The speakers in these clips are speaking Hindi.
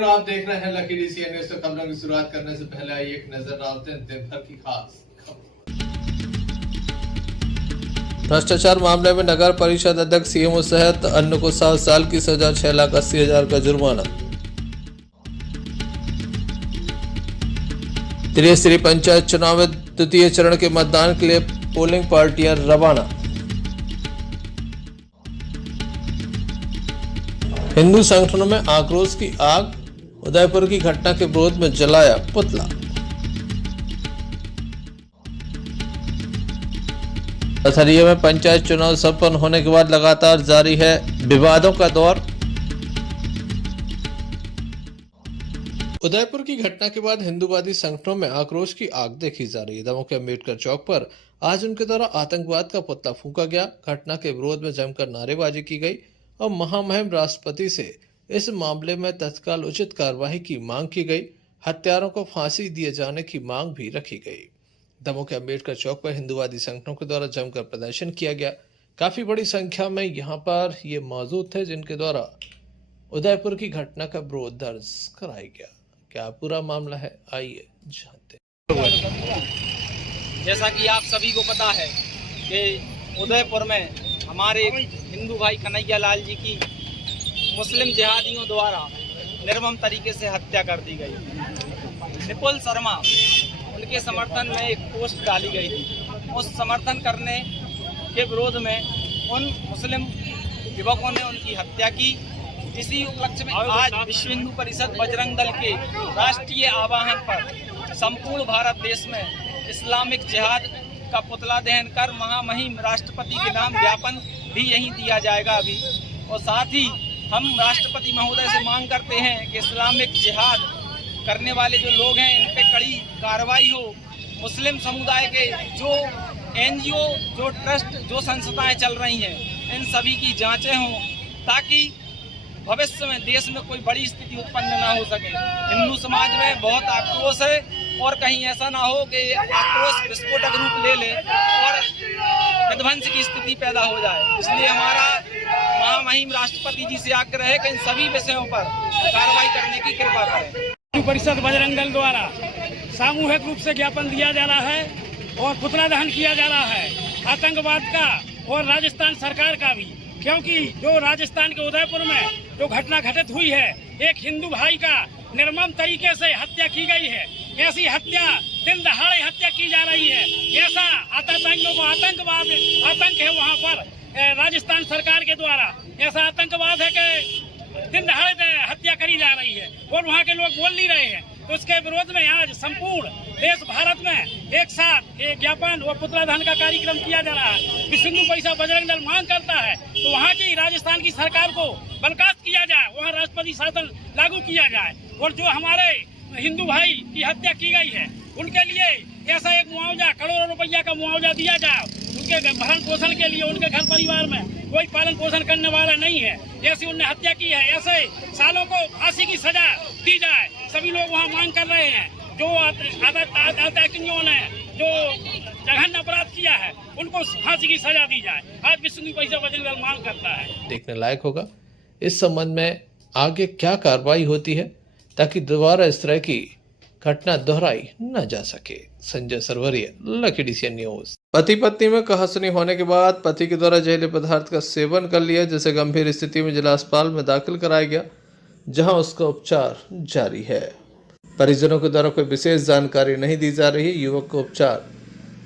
नमस्कार, आप देख रहे हैं लकी डीसीएन न्यूज़। तो खबरों की शुरुआत करने से पहले आइए एक नजर डालते हैं दिन भर की खास भ्रष्टाचार मामले में नगर परिषद अध्यक्ष सीएमओ सहित अन्य को 7 साल की सजा, 6,80,000 का जुर्माना। त्रिस्तरीय पंचायत चुनाव में द्वितीय चरण के मतदान के लिए पोलिंग पार्टियां रवाना। हिंदू संगठनों में आक्रोश की आग, उदयपुर की घटना के विरोध में जलाया पुतला। पथरिया में पंचायत चुनाव संपन्न होने के बाद लगातार जारी है विवादों का दौर। उदयपुर की घटना के बाद हिंदूवादी संगठनों में आक्रोश की आग देखी जा रही है। दमोह के अम्बेडकर चौक पर आज उनके द्वारा आतंकवाद का पुतला फूंका गया। घटना के विरोध में जमकर नारेबाजी की गई और महामहिम राष्ट्रपति से इस मामले में तत्काल उचित कार्रवाई की मांग की गई। हत्यारों को फांसी दिए जाने की मांग भी रखी गई। दमोह के अम्बेडकर चौक पर हिंदूवादी संगठनों के द्वारा जमकर प्रदर्शन किया गया। काफी बड़ी संख्या में यहाँ पर ये मौजूद थे, जिनके द्वारा उदयपुर की घटना का विरोध दर्ज कराया गया। क्या पूरा मामला है, आइए जानते हैं। जैसा कि आप सभी को पता है कि उदयपुर में हमारे हिंदू भाई कन्हैया लाल जी की मुस्लिम जिहादियों द्वारा निर्मम तरीके से हत्या कर दी गई। निपुल शर्मा, उनके समर्थन में एक पोस्ट डाली गई थी। उस समर्थन करने के विरोध में उन मुस्लिम युवकों ने उनकी हत्या की। इसी उपलक्ष्य में आज विश्व हिंदू परिषद बजरंग दल के राष्ट्रीय आह्वान पर संपूर्ण भारत देश में इस्लामिक जिहाद का पुतला दहन कर महामहिम राष्ट्रपति के नाम ज्ञापन भी यहीं दिया जाएगा अभी। और साथ ही हम राष्ट्रपति महोदय से मांग करते हैं कि इस्लामिक जिहाद करने वाले जो लोग हैं इन पे कड़ी कार्रवाई हो। मुस्लिम समुदाय के जो एनजीओ, जो ट्रस्ट, जो संस्थाएं चल रही हैं, इन सभी की जांचें हों ताकि भविष्य में देश में कोई बड़ी स्थिति उत्पन्न ना हो सके। हिंदू समाज में बहुत आक्रोश है और कहीं ऐसा ना हो कि आक्रोश विस्फोटक रूप ले ले और विध्वंस की स्थिति पैदा हो जाए। इसलिए हमारा महामहिम राष्ट्रपति जी से आग्रह है कि इन सभी विषयों पर कार्रवाई करने की कृपा करें। परिषद बजरंग दल द्वारा सामूहिक रूप से ज्ञापन दिया जा रहा है और पुतला दहन किया जा रहा है आतंकवाद का और राजस्थान सरकार का भी, क्योंकि जो राजस्थान के उदयपुर में जो घटना घटित हुई है, एक हिंदू भाई का निर्मम तरीके से हत्या की गई है। ऐसी हत्या दिन दहाड़े हत्या की जा रही है। ऐसा आतंकियों को आतंक है वहाँ पर राजस्थान सरकार के द्वारा। ऐसा आतंकवाद है कि दिन दहाड़े हत्या करी जा रही है और वहाँ के लोग बोल नहीं रहे हैं। तो उसके विरोध में आज संपूर्ण देश भारत में एक साथ एक ज्ञापन और पुतला दहन का कार्यक्रम किया जा रहा है। विश्व हिंदू परिषद बजरंग दल मांग करता है तो वहाँ की राजस्थान की सरकार को बर्खास्त किया जाए, वहाँ राष्ट्रपति शासन लागू किया जाए और जो हमारे हिंदू भाई की हत्या की गई है उनके लिए ऐसा एक मुआवजा, करोड़ों रुपया का मुआवजा दिया जाए। उनके भरण पोषण के लिए उनके घर परिवार में कोई पालन पोषण करने वाला नहीं है, जैसी उन्होंने हत्या की है ऐसे सालों को फांसी की सजा दी जाए। सभी लोग वहाँ मांग कर रहे हैं। जो आतंकियों ने जो जघन्य अपराध किया है उनको फांसी की सजा दी जाए। आज विश्व हिंदू परिषद बजरंग दल मांग करता है। देखने लायक होगा इस संबंध में आगे क्या कार्रवाई होती है, ताकि दोबारा इस तरह की घटना दोहराई न जा सके। Sanjay Sarwariya, lucky DCN news. पति पत्नी में कहासुनी होने के बाद पति के द्वारा जहरीले पदार्थ का सेवन कर लिया, जिसे गंभीर स्थिति में जिला अस्पताल में दाखिल कराया गया, जहां उसका उपचार जारी है। परिजनों के द्वारा कोई विशेष जानकारी नहीं दी जा रही। युवक का उपचार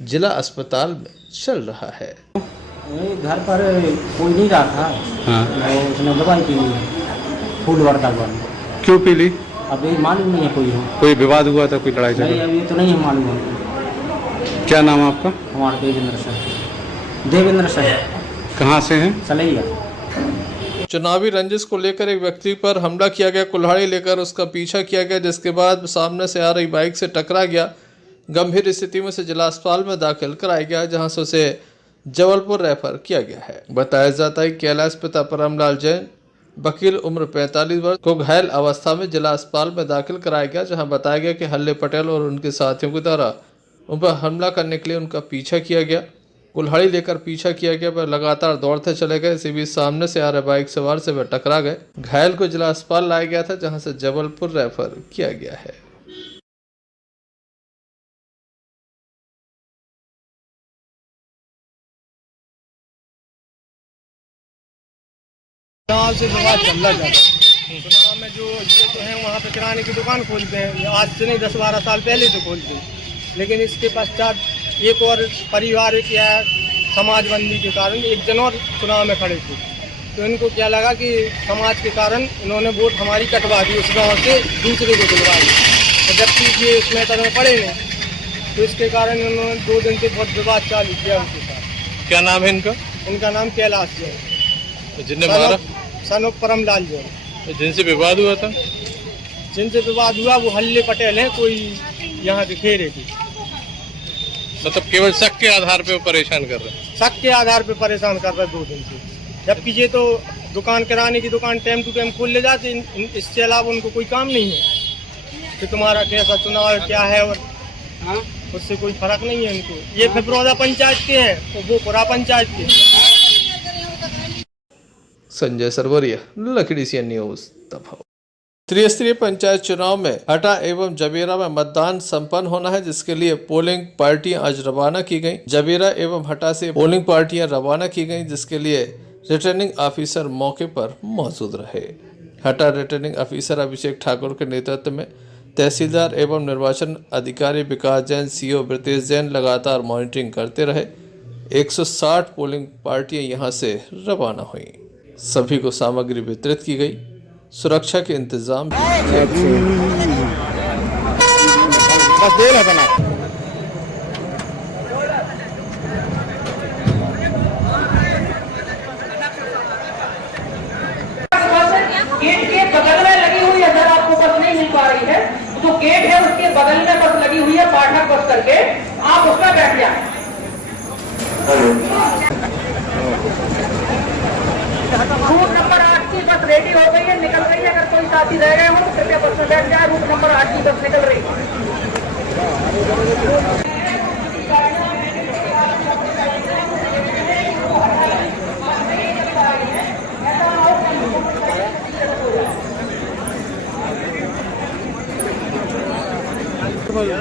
जिला अस्पताल में चल रहा है। घर पर कोई नहीं रहा था। हाँ। उसने दवाई पी ली, फूल वर्ता हुआ। क्यों पी ली? अभी मालूम नहीं है कोई विवाद हुआ था, कोई लड़ाई झगड़ा? नहीं, अभी तो नहीं है मालूम है। क्या नाम है आपका? हमारा देवेंद्र सर। कहाँ से हैं? सलैया। चुनावी रंजिश को लेकर एक व्यक्ति पर हमला किया गया। कुल्हाड़ी लेकर उसका पीछा किया गया, जिसके बाद सामने से आ रही बाइक से टकरा गया। गंभीर स्थिति में से जिला अस्पताल में दाखिल कराया गया, जहां से उसे जबलपुर रेफर किया गया है। बताया जाता है कि कैलाश पिता परमलाल जैन, वकील, उम्र 45 वर्ष, को घायल अवस्था में जिला अस्पताल में दाखिल कराया गया, जहां बताया गया कि हल्ले पटेल और उनके साथियों के द्वारा उन पर हमला करने के लिए उनका पीछा किया गया। कुल्हाड़ी लेकर पीछा किया गया, वह लगातार दौड़ते चले गए। इसी बीच सामने से आ रहे बाइक सवार से वह टकरा गए। घायल को जिला अस्पताल लाया गया था, जहां से जबलपुर रेफर किया गया है। चुनाव से विवाद चल रहा था। चुनाव में जो ये तो है वहाँ पे किराने की दुकान खोलते हैं, आज से नहीं 10-12 साल पहले से खोलते हैं। लेकिन इसके पश्चात एक और परिवार क्या समाजबंदी के कारण एक जन और चुनाव में खड़े थे, तो इनको क्या लगा कि समाज के कारण इन्होंने वोट हमारी कटवा दी, उस गाँव से दूसरे को दिलवा दी, तो जबकि ये इस मैटर में पड़े नहीं, तो इसके कारण इन्होंने 2 दिन से बहुत विवाद चालू किया उनके साथ। क्या नाम है इनका? इनका नाम कैलाश है, जिनने मारा? सन ऑफ परमलाल जो जिनसे विवाद हुआ था? जिनसे विवाद हुआ वो हल्ले पटेल हैं, कोई यहाँ के खेरे की। मतलब केवल शक के आधार पे वो परेशान कर रहे हैं? शक के आधार पे परेशान कर रहे 2 दिन से, जबकि ये तो दुकान किराने की दुकान टाइम टू टाइम खोल ले जाते, इसके अलावा उनको कोई काम नहीं है कि तुम्हारा कैसा चुनाव क्या है, और उससे कोई फर्क नहीं है इनको। ये फिरोजा पंचायत के हैं, तो वो पूरा पंचायत के। संजय सरवरिया, लकड़ी सी न्यूज दफा। त्रिस्तरीय पंचायत चुनाव में हटा एवं जबेरा में मतदान संपन्न होना है, जिसके लिए पोलिंग पार्टियां आज रवाना की गईं। जबेरा एवं हटा से पोलिंग पार्टियां रवाना की गईं, जिसके लिए रिटर्निंग ऑफिसर मौके पर मौजूद रहे। हटा रिटर्निंग ऑफिसर अभिषेक ठाकुर के नेतृत्व में तहसीलदार एवं निर्वाचन अधिकारी विकास जैन, सीओ ब्रितेश जैन लगातार मॉनिटरिंग करते रहे। 160 पोलिंग पार्टियां यहां से रवाना हुई। सभी को सामग्री वितरित की गई। सुरक्षा के इंतजाम गेट के बगल में लगी हुई, अगर आपको बस नहीं मिल पा रही है तो गेट है उसके बगल में बस लगी हुई है, पाठक बस करके आप उसमें बैठ जाए। रूट नंबर 8 की बस रेडी हो गई है, निकल गई है। अगर कोई साथी रह गए हो तो कृपया बस में बैठ जाए। रूट नंबर 8 की बस निकल रही है।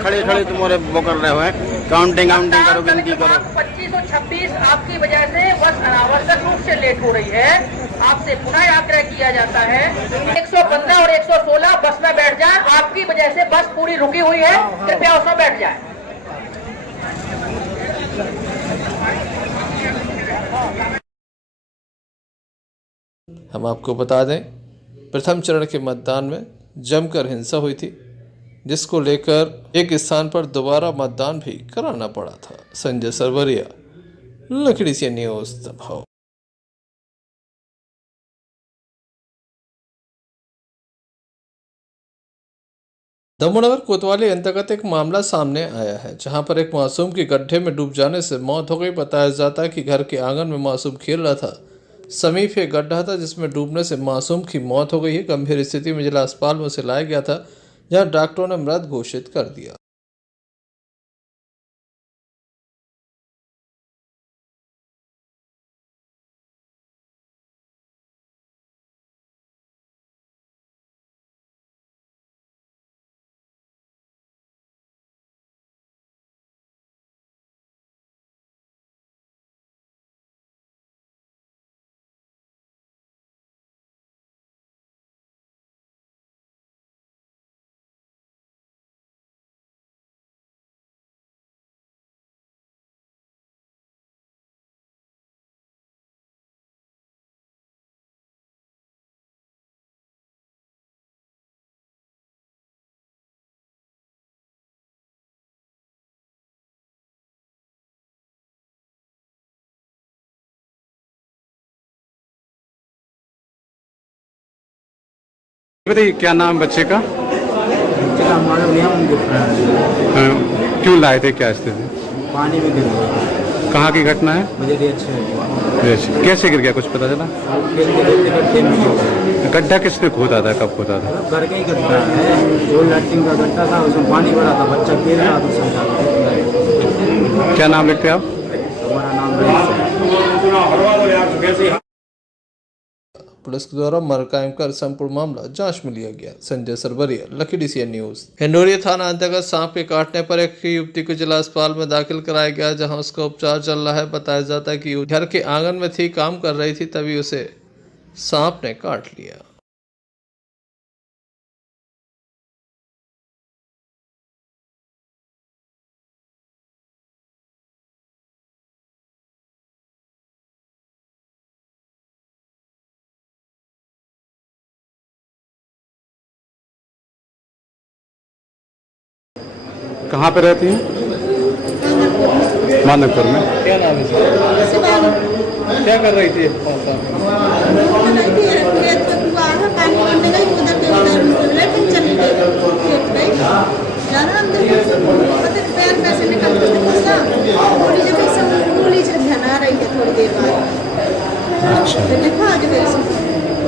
खड़े खड़े तुम्हारे वो कर रहे हो, काउंटिंग करो, गिनती करो। 25 और 26 आपकी वजह से बस अनावश्यक रूप से लेट हो रही है। आपसे पुनः आग्रह किया जाता है 115 और 116 बस में बैठ जाए। आपकी वजह से बस पूरी रुकी हुई है, कृपया उसमें बैठ जाए। हम आपको बता दें, प्रथम चरण के मतदान में जमकर हिंसा हुई थी, जिसको लेकर एक स्थान पर दोबारा मतदान भी कराना पड़ा था। संजय सरवरिया, लकड़ी सी न्यूज दबाव। दमोनगर कोतवाली अंतर्गत एक मामला सामने आया है, जहां पर एक मासूम की गड्ढे में डूब जाने से मौत हो गई। बताया जाता है कि घर के आंगन में मासूम खेल रहा था, समीप एक गड्ढा था जिसमें डूबने से मासूम की मौत हो गई है। गंभीर स्थिति में जिला अस्पताल में उसे लाया गया था, जहां डॉक्टरों ने मृत घोषित कर दिया। बताइए, क्या नाम बच्चे का? हमारा भैया क्यों लाए थे, क्या स्थिति? पानी में गिर गया। कहाँ की घटना है? मुझे अच्छे कैसे गिर गया, कुछ पता चला? गड्ढा किसने खोदा था, कब खोदा था? घर का ही गड्ढा है, जो लैट्रिन का गड्ढा था, उसमें पानी भरा था, बच्चा खेल रहा था। क्या नाम लिखते हैं आप? हमारा नाम पुलिस के द्वारा मर कायम कर संपूर्ण मामला जांच में लिया गया। Sanjay Sarwariya, lucky DCN news. Hindoria थाना अंतर्गत सांप के काटने पर एक युवती को जिला अस्पताल में दाखिल कराया गया, जहां उसका उपचार चल रहा है। बताया जाता है कि घर के आंगन में थी, काम कर रही थी, तभी उसे सांप ने काट लिया। कहाँ पे रहती हैं? मानकपुर में। क्या नाम है? क्या कर रही थी?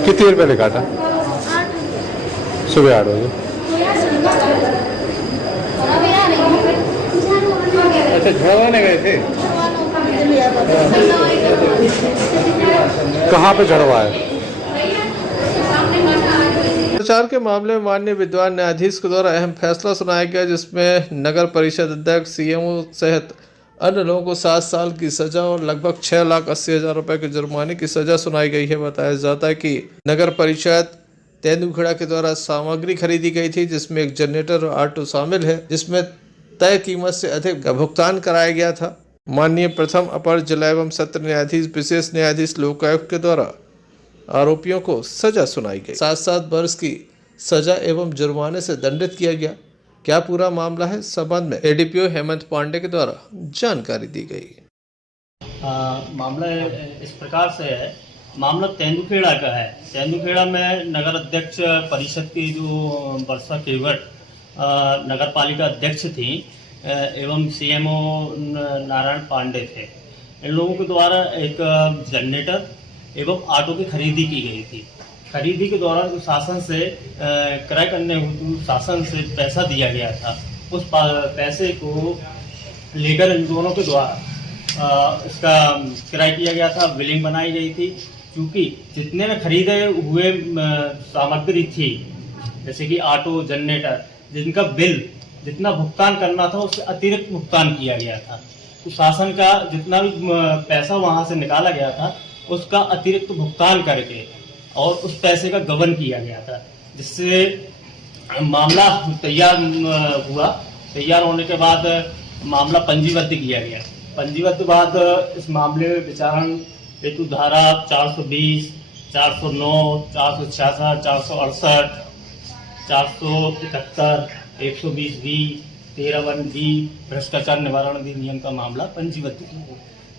कितनी देर पहले काटा? सुबह 8 बजे। अच्छा, झड़वाने गए थे? कहाँ पे झड़वा है? प्रचार के मामले में माननीय विद्वान न्यायाधीश के द्वारा अहम फैसला सुनाया गया, जिसमें नगर परिषद अध्यक्ष, CMO सहित अन्य लोगों को 7 साल की सजा और लगभग 6,80,000 रुपए के जुर्माने की सजा सुनाई गई है। बताया जाता है कि नगर परिषद तेंदुखेड़ा के द्वारा सामग्री खरीदी गई थी, जिसमें एक जनरेटर और ऑटो शामिल है, जिसमें तय कीमत से अधिक का भुगतान कराया गया था। माननीय प्रथम अपर जिला एवं सत्र न्यायाधीश विशेष न्यायाधीश लोकायुक्त के द्वारा आरोपियों को सजा सुनाई गई। 7 वर्ष की सजा एवं जुर्माने से दंडित किया गया। क्या पूरा मामला है, संबंध में ADPO हेमंत पांडे के द्वारा जानकारी दी गई। मामला इस प्रकार से है। मामला तेंदुखेड़ा का है। तेंदुखेड़ा में नगर अध्यक्ष परिषद की जो वर्षा केवट नगर पालिका अध्यक्ष थी एवं CMO नारायण पांडे थे। इन लोगों के द्वारा एक जनरेटर एवं ऑटो की खरीदी की गई थी। खरीदी के दौरान जो शासन से क्रय करने हेतु शासन से पैसा दिया गया था, उस पैसे को लेकर इन दोनों के द्वारा इसका क्रय किया गया था, बिलिंग बनाई गई थी। क्योंकि जितने में खरीदे हुए सामग्री थी, जैसे कि ऑटो, जनरेटर, जिनका बिल जितना भुगतान करना था उससे अतिरिक्त भुगतान किया गया था। तो शासन का जितना भी पैसा वहां से निकाला गया था, उसका अतिरिक्त भुगतान करके और उस पैसे का गबन किया गया था, जिससे मामला तैयार हुआ। तैयार होने के बाद मामला पंजीबद्ध किया गया। पंजीबद्ध बाद इस मामले में विचारण हेतु धारा 420, 409, 466, 468, 471, 120B, 13(1)B भ्रष्टाचार निवारण अधिनियम का मामला पंजीबद्ध किया गया।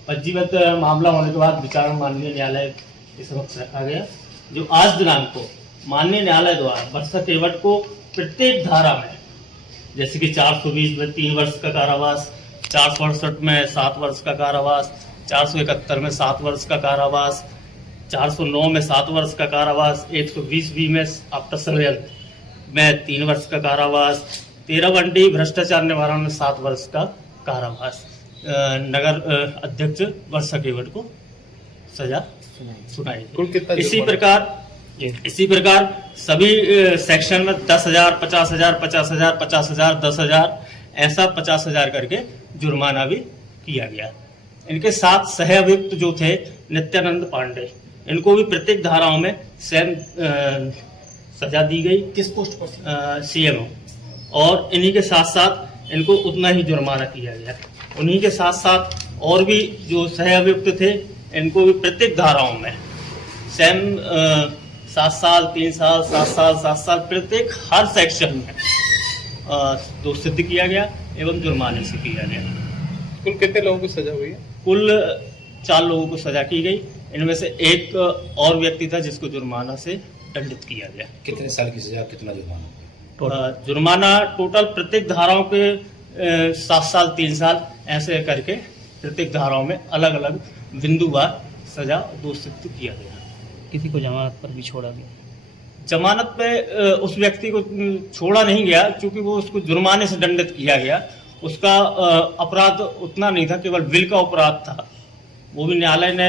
पंजीबद्ध मामला होने के बाद विचारण माननीय न्यायालय के समक्ष रखा गया, जो आज दिनांक को माननीय न्यायालय द्वारा वर्षा केवट को प्रत्येक धारा में, जैसे कि 420 में 3 वर्ष का कारावास, 468 में 7 वर्ष का कारावास, 471 में 7 वर्ष का कारावास, 409 में 7 वर्ष का कारावास, 120B में अपसर्जन में 3 वर्ष का कारावास, 13(1)D भ्रष्टाचार निवारण में 7 वर्ष का कारावास नगर अध्यक्ष वर्षा केवट को सजा सुनाई। इसी प्रकार सभी सेक्शन में 10,000, 50,000, 50,000, 50,000, 10,000 ऐसा 50,000 करके जुर्माना भी किया गया। इनके साथ सह अभियुक्त जो थे नित्यानंद पांडे, इनको भी प्रत्येक धाराओं में सेम सजा दी गई। किस पोस्ट पर? CMO। और इन्हीं के साथ साथ इनको उतना ही जुर्माना किया गया। उन्हीं के साथ साथ और भी जो सह अभियुक्त थे, इनको भी प्रत्येक धाराओं में सेम 7 साल, 3 साल, 7 साल, 7 साल प्रत्येक हर सेक्शन में दोष सिद्ध किया गया एवं जुर्माने से किया गया। कुल कितने लोगों को सजा हुई है? कुल 4 लोगों को सजा की गई। इनमें से एक और व्यक्ति था जिसको जुर्माना से दंडित किया गया। कितने साल की सजा, कितना जुर्माना? जुर्माना टोटल प्रत्येक धाराओं के 7 साल, 3 साल ऐसे करके प्रत्येक धाराओं में अलग अलग बिंदुवार सजा दोष सिद्ध किया गया। किसी को जमानत पर भी छोड़ा गया? जमानत पे उस व्यक्ति को छोड़ा नहीं गया, क्योंकि वो उसको जुर्माने से दंडित किया गया। उसका अपराध उतना नहीं था, केवल बिल का अपराध था। वो भी न्यायालय ने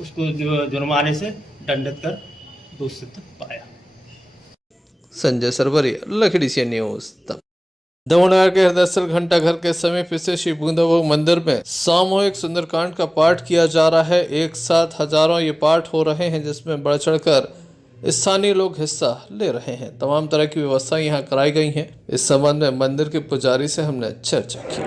उसको जुर्माने से दंडित कर दोषी सिद्ध पाया। संजय सरवरिया, लखड़ी से न्यूज। दमोहनगर के हरदसल घंटा घर के समीप स्थित श्री बूंदाभोग मंदिर में सामूहिक सुंदरकांड का पाठ किया जा रहा है। एक साथ हजारों ये पाठ हो रहे हैं, जिसमें बढ़ चढ़कर स्थानीय लोग हिस्सा ले रहे हैं। तमाम तरह की व्यवस्थाएं यहाँ कराई गई हैं। इस संबंध में मंदिर के पुजारी से हमने चर्चा की।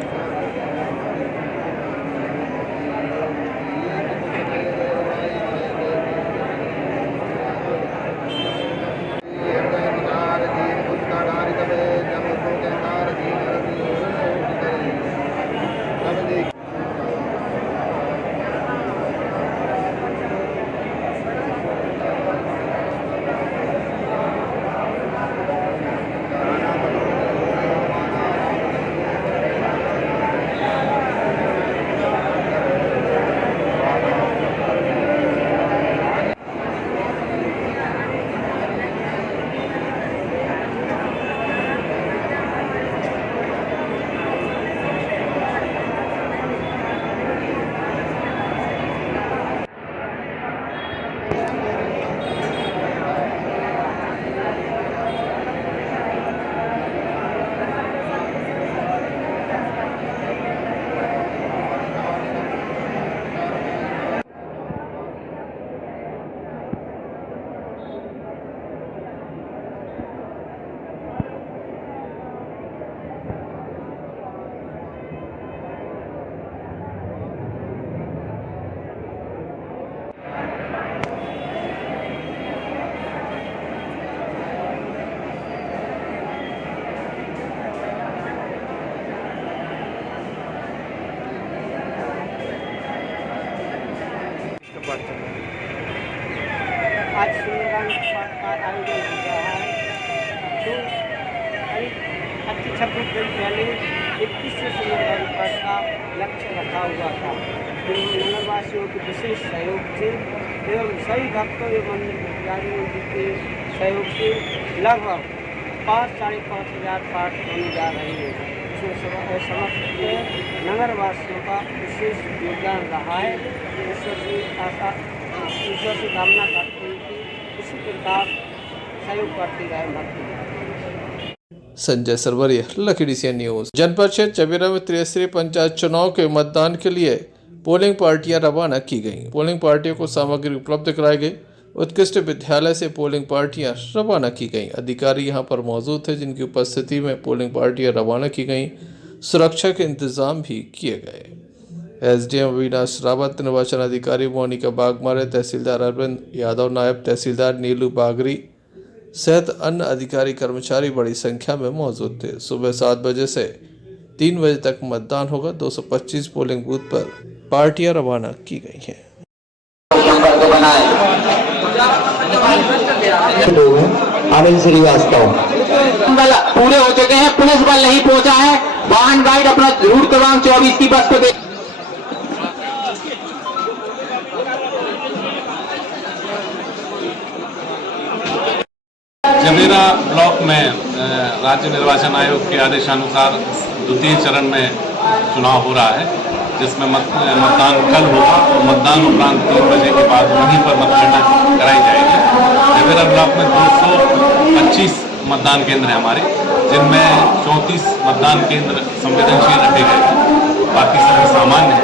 आज सुंदरकांड पाठ का आयोजन हो रहा है। तो करीब 25-26 दिन पहले 21वें सुंदरकांड पाठ का लक्ष्य रखा हुआ था। तो नगरवासियों के विशेष सहयोग से एवं सभी भक्तों एवं मंदिर पुजारियों के सहयोग से लगभग 5-5.5 हजार पाठ होने जा रहे हैं। इसमें समस्त नगरवासियों का विशेष योगदान रहा है। ईश्वर से कामना करते हैं कि इसी प्रकार सहयोग करती रहे भक्ति। संजय सरवरिया, लखड़ी से न्यूज। जनपद क्षेत्र चबेरा में त्रिस्तरीय पंचायत चुनाव के मतदान के लिए पोलिंग पार्टियां रवाना की गईं। पोलिंग पार्टियों को सामग्री उपलब्ध कराई गई। उत्कृष्ट विद्यालय से पोलिंग पार्टियां रवाना की गईं। अधिकारी यहां पर मौजूद थे, जिनकी उपस्थिति में पोलिंग पार्टियां रवाना की गईं। सुरक्षा के इंतजाम भी किए गए। एसडीएम अविनाश रावत, निर्वाचन अधिकारी मोनिका बागमारे, तहसीलदार अरविंद यादव, नायब तहसीलदार नीलू बागरी सहित अन्य अधिकारी कर्मचारी बड़ी संख्या में मौजूद थे। सुबह 7 बजे से 3 बजे तक मतदान होगा। 225 पोलिंग बूथ पर पार्टियां रवाना की गई हैं। अनिल श्रीवास्तव पूरे हो चुके हैं। पुलिस बल नहीं पहुंचा है। वाहन गाइड अपना रूट क्रमांक 24 की बस को देख। चबेरा ब्लॉक में राज्य निर्वाचन आयोग के आदेशानुसार द्वितीय चरण में चुनाव हो रहा है, जिसमें मतदान कल होगा और मतदान उपरांत 3 बजे के बाद वहीं पर मतगणना कराई जाएगी। चबेरा ब्लॉक में 225 मतदान केंद्र हैं हमारे, जिनमें 34 मतदान केंद्र संवेदनशील रखे गए हैं, बाकी सभी सामान्य हैं।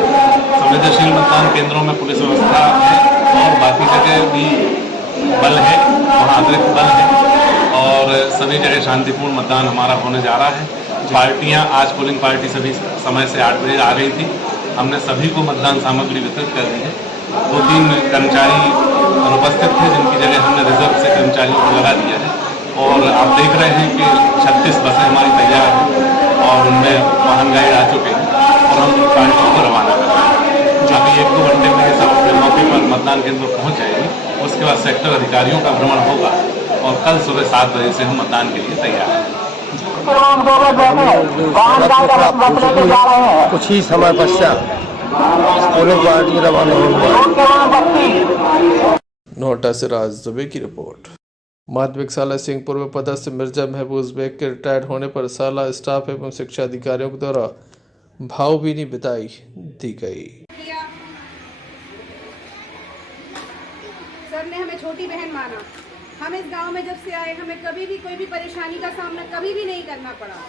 संवेदनशील मतदान केंद्रों में पुलिस व्यवस्था है और बाकी जगह भी बल है, वहाँ अतिरिक्त बल है और सभी जगह शांतिपूर्ण मतदान हमारा होने जा रहा है। पार्टियां आज पोलिंग पार्टी सभी समय से 8 बजे आ गई थी। हमने सभी को मतदान सामग्री वितरित कर दी है। 2-3 कर्मचारी अनुपस्थित थे, जिनकी जगह हमने रिजर्व से कर्मचारियों को लगा दिया है और आप देख रहे हैं कि 36 बसें हमारी तैयार हैं और उनमें वाहन गाइड आ चुके हैं और हम पार्टियों को रवाना कर रहे हैं। अभी 1-2 घंटे में ये सब अपने मौके पर मतदान केंद्र पर पहुँच जाएगी। उसके बाद सेक्टर अधिकारियों का भ्रमण होगा और कल सुबह 7 बजे से हम मतदान के लिए तैयार हैं। कुछ ही समय पश्चात पोलिंग पार्टी रवाना होगी। नोएडा से राज दुबे की रिपोर्ट। माध्यमिक शाला सिंहपुर में पदस्थ मिर्जा महबूज बेग के रिटायर्ड होने पर शाला स्टाफ एवं शिक्षा अधिकारियों के द्वारा भावभीनी विदाई दी गई। सर ने हमें छोटी बहन माना। हम इस गांव में जब से आए हमें कभी भी कोई भी परेशानी का सामना कभी भी नहीं करना पड़ा।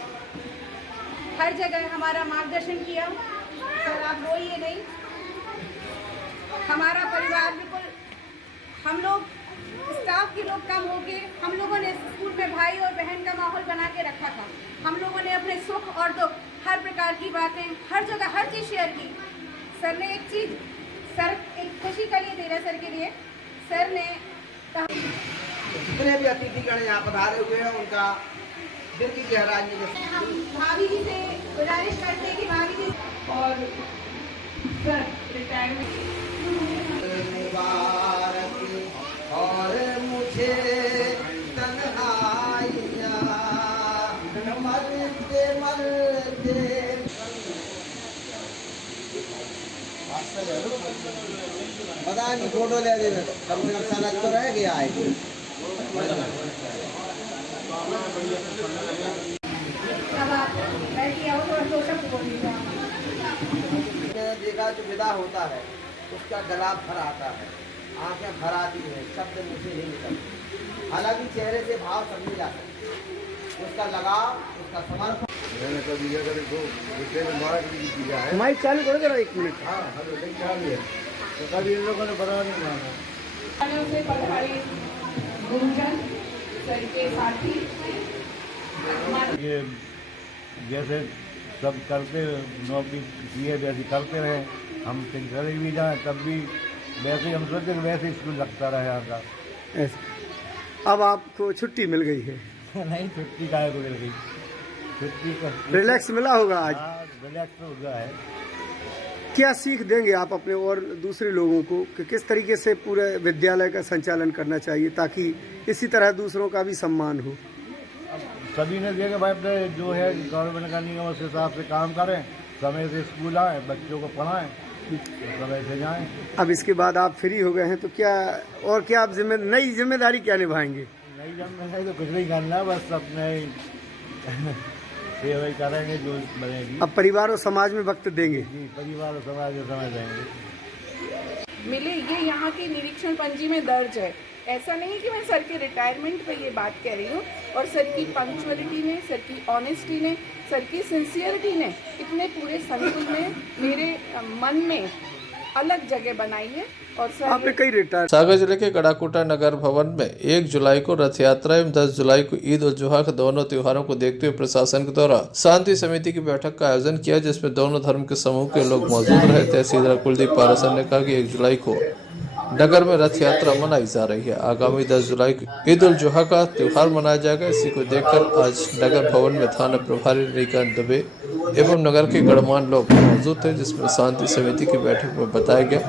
हर जगह हमारा मार्गदर्शन किया। सर आप रोइए नहीं, हमारा परिवार बिल्कुल, हम लोग स्टाफ के लोग कम हो गए, हम लोगों ने स्कूल में भाई और बहन का माहौल बना के रखा था। हम लोगों ने अपने सुख और दुख हर प्रकार की बातें हर जगह हर चीज़ शेयर की। सर ने एक चीज़, सर एक खुशी का लिए दे रहे सर के लिए, सर ने जितने भी अतिथिगण यहाँ पधारे हुए हैं उनका दिल की गहराई में हम भाभी जी से गुजारिश करते हैं कि भाभी जी और सर रिटायरमेंट और मुझे तन्हाइयाँ मरते मरते पता नहीं फोटो ले दे कम से कम सनक तो रह गया है। अब आप बैठिए और दो शब्द बोलिएगा। मैंने देखा जो विदा होता है उसका गला भर आता है, आंखें भर आती है, शब्द मुझे नहीं निकलते। हालांकि चेहरे से भाव समझे जा सकते, उसका लगाव, उसका समर्पण। माइक चालू करो जरा 1 मिनट। हाँ तो कभी इन लोगों ने बड़ा नहीं माना। से पधारे गुरुजन, सर के साथी, ये जैसे सब करते नौकरी किए वैसे करते रहे, हम चले भी जाएँ तब भी वैसे हम सोचते वैसे स्कूल लगता रहे आपका। अब आपको छुट्टी मिल गई है? नहीं, छुट्टी का को मिल गई, छुट्टी का रिलैक्स मिला होगा आज? रिलैक्स हो गया है। क्या सीख देंगे आप अपने और दूसरे लोगों को कि किस तरीके से पूरे विद्यालय का संचालन करना चाहिए ताकि इसी तरह दूसरों का भी सम्मान हो? सभी ने देखा भाई अपने जो है गवर्नमेंट का नियम उस हिसाब से काम करें, समय से स्कूल आए, बच्चों को पढ़ाएं, समय से जाएं। अब इसके बाद आप फ्री हो गए हैं तो क्या और क्या आप नई जिम्मेदारी क्या निभाएंगे? नई जिम्मेदारी तो कुछ नहीं करना, बस अपने सेवा करेंगे जो बनेगी। अब परिवार और समाज में वक्त देंगे? जी, परिवार और समाज में समय देंगे। मिले ये यहाँ की निरीक्षण पंजी में दर्ज है। ऐसा नहीं कि मैं सर के रिटायरमेंट पे ये बात कह रही हूँ, और सर की पंक्चुअलिटी ने, सर की ऑनेस्टी ने, सर की सिंसियरिटी ने इतने पूरे संकुल में मेरे मन में अलग जगह बनाई है। और सर आपने कई रिटायर। सागर जिले के कड़ाकोटा नगर भवन में 1 जुलाई को रथ यात्रा एवं 10 जुलाई को ईद उल जुहा के दोनों त्योहारों को देखते हुए प्रशासन के द्वारा शांति समिति की बैठक का आयोजन किया, जिसमें दोनों धर्म के समूह के लोग मौजूद रहे। तहसीलदार कुलदीप पारासर ने कहा कि 1 जुलाई को नगर में रथ यात्रा मनाई जा रही है। आगामी 10 जुलाई को ईद उल जुहा का त्योहार मनाया जाएगा। इसी को देखकर आज नगर भवन में थाना प्रभारी रविकांत दुबे एवं नगर के गणमान्य लोग मौजूद थे, जिसमें शांति समिति की बैठक में बताया गया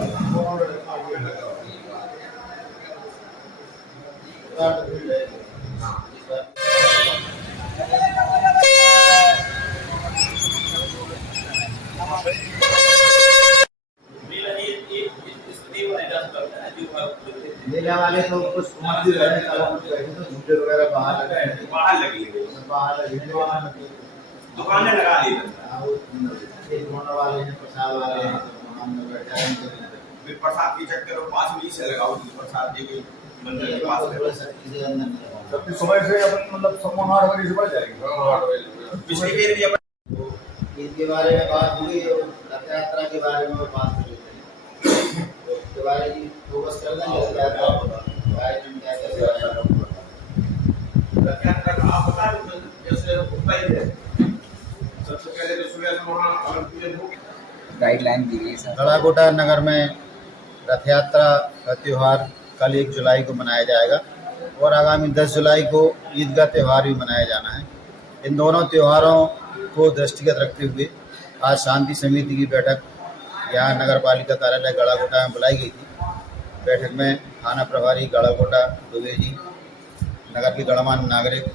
मेले वाले तो कुछ झूठे वगैरह बाहर लगी दुकानें लगा दी वाले हैं, प्रसाद वाले हैं, प्रसाद की चक्कर पास में से लगाओ, प्रसाद दी गई मंदिर के पास में समय से अपन मतलब सम्मान 8 बजे से बढ़ जाएगी। पिछली बार भी अपन इसके बारे में बात हुई, रथ यात्रा के बारे में बात हुई, के बारे में फोकस कर देंगे। रथ यात्रा का आप बता दो जैसे होता ही है, सबसे पहले तो सुबह से वहाँ गाइडलाइन दी गई है। कड़ाकोटा नगर में रथ यात्रा का त्यौहार कल 1 जुलाई को मनाया जाएगा और आगामी 10 जुलाई को ईद का त्यौहार भी मनाया जाना है। इन दोनों त्योहारों को दृष्टिगत रखते हुए आज शांति समिति की बैठक यहाँ नगर पालिका कार्यालय गड़ाकोटा में बुलाई गई थी। बैठक में थाना प्रभारी गड़ाकोटा दुबे जी, नगर के गणमान्य नागरिक,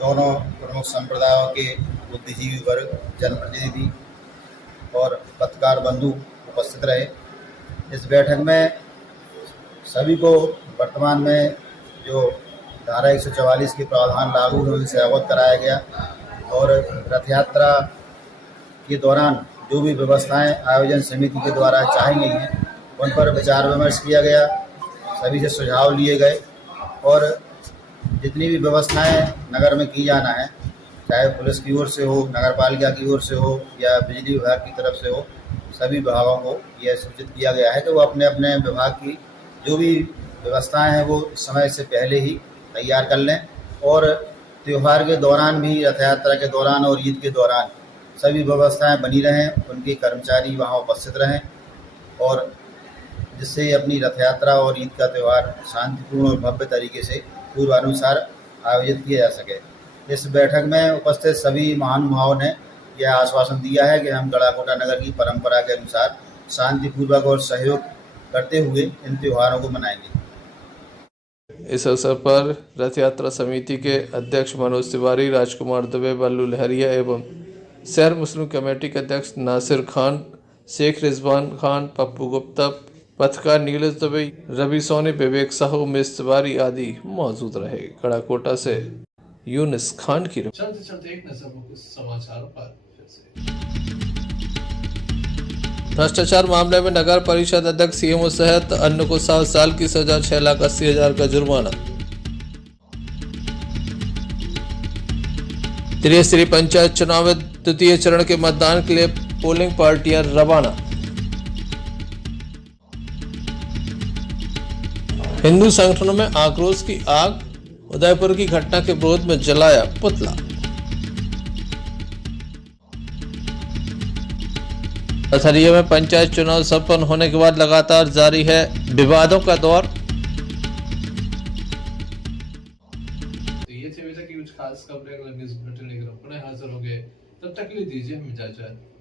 दोनों प्रमुख संप्रदायों के बुद्धिजीवी वर्ग, जनप्रतिनिधि और पत्रकार बंधु उपस्थित रहे। इस बैठक में सभी को वर्तमान में जो धारा 144 के प्रावधान लागू हैं उनसे अवगत कराया गया और रथ यात्रा के दौरान जो भी व्यवस्थाएं आयोजन समिति के द्वारा चाही गई हैं उन पर विचार विमर्श किया गया। सभी से सुझाव लिए गए और जितनी भी व्यवस्थाएं नगर में की जाना है, चाहे पुलिस की ओर से हो, नगर पालिका की ओर से हो या बिजली विभाग की तरफ से हो, सभी विभागों को यह सूचित किया गया है कि वो अपने अपने विभाग की जो भी व्यवस्थाएं हैं वो समय से पहले ही तैयार कर लें और त्यौहार के दौरान भी, रथ यात्रा के दौरान और ईद के दौरान सभी व्यवस्थाएं बनी रहें, उनके कर्मचारी वहां उपस्थित रहें और जिससे अपनी रथ यात्रा और ईद का त्यौहार शांतिपूर्ण और भव्य तरीके से पूर्वानुसार आयोजित किया जा सके। इस बैठक में उपस्थित सभी महानुभावों ने यह आश्वासन दिया है कि हम गढ़ाकोटा नगर की परंपरा के अनुसार शांतिपूर्वक और सहयोग करते हुए इन त्योहारों को मनाएंगे। इस अवसर पर रथ यात्रा समिति के अध्यक्ष मनोज तिवारी, राजकुमार दुबे, बल्लू लहरिया एवं शहर मुस्लिम कमेटी के अध्यक्ष नासिर खान, शेख रिजवान खान, पप्पू गुप्ता, पत्रकार नीलेश दुबे, रवि सोनी, विवेक साहू, मिस तिवारी आदि मौजूद रहे। गढ़ाकोटा से यूनिस खान की रिपोर्ट। चलते एक नजर समाचारों पर। भ्रष्टाचार मामले में नगर परिषद अध्यक्ष सीएमओ सहित अन्य को 7 साल की सजा, 6,80,000 का जुर्माना। त्रिस्तरीय पंचायत चुनाव में द्वितीय चरण के मतदान के लिए पोलिंग पार्टियां रवाना। हिंदू संगठनों में आक्रोश की आग, उदयपुर की घटना के विरोध में जलाया पुतला। पथरिया में पंचायत चुनाव संपन्न होने के बाद लगातार जारी है विवादों का दौर। ये थे अभी तक की कुछ खास खबरें, अगले न्यूज़ बुलेटिन लेकर पुनः हाजिर हो गए। तब तक के लिए दीजिए हमें इजाजत।